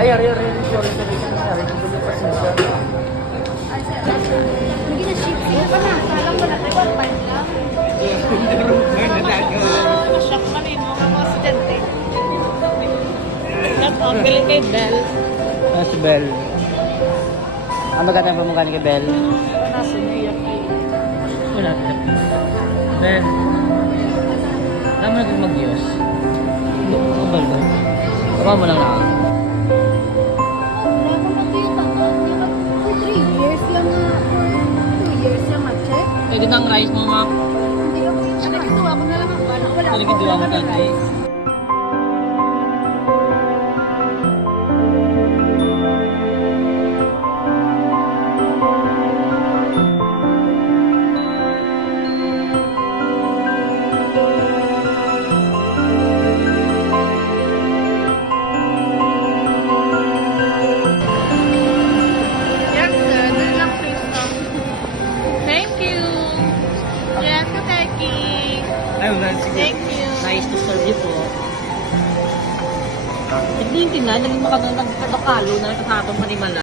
Ay, ari. Sorry. Ari, nandun yung pasensya. Hindi na ship. Sige pa na. Salang ko na. Diba, pan lang. Shock man eh, mga estudyante. Galing kay Bell. Si Bell. Ang maganda yung pamukha ni kay Bell. Nasa New York eh. Wala. Bell. Alam mo na kung mag-Diyos. Ano ba ito? Baka mo lang na. Wala ko na kayo tatang. For 3 years lang nga. For 2 years lang nga. Check. Pwede na ang rice mo, ma. Hindi ako yung nagkiduwa ko na lang ang bala. Wala Talagang duwa mo tayo. Yes, sir. Doon lang please lang. Thank you. Yes, Kateki. Ay, wala. Sige. Thank you. Nice to serve you po. Hindi yung tingnan, naging makakalo na kasatong panimala.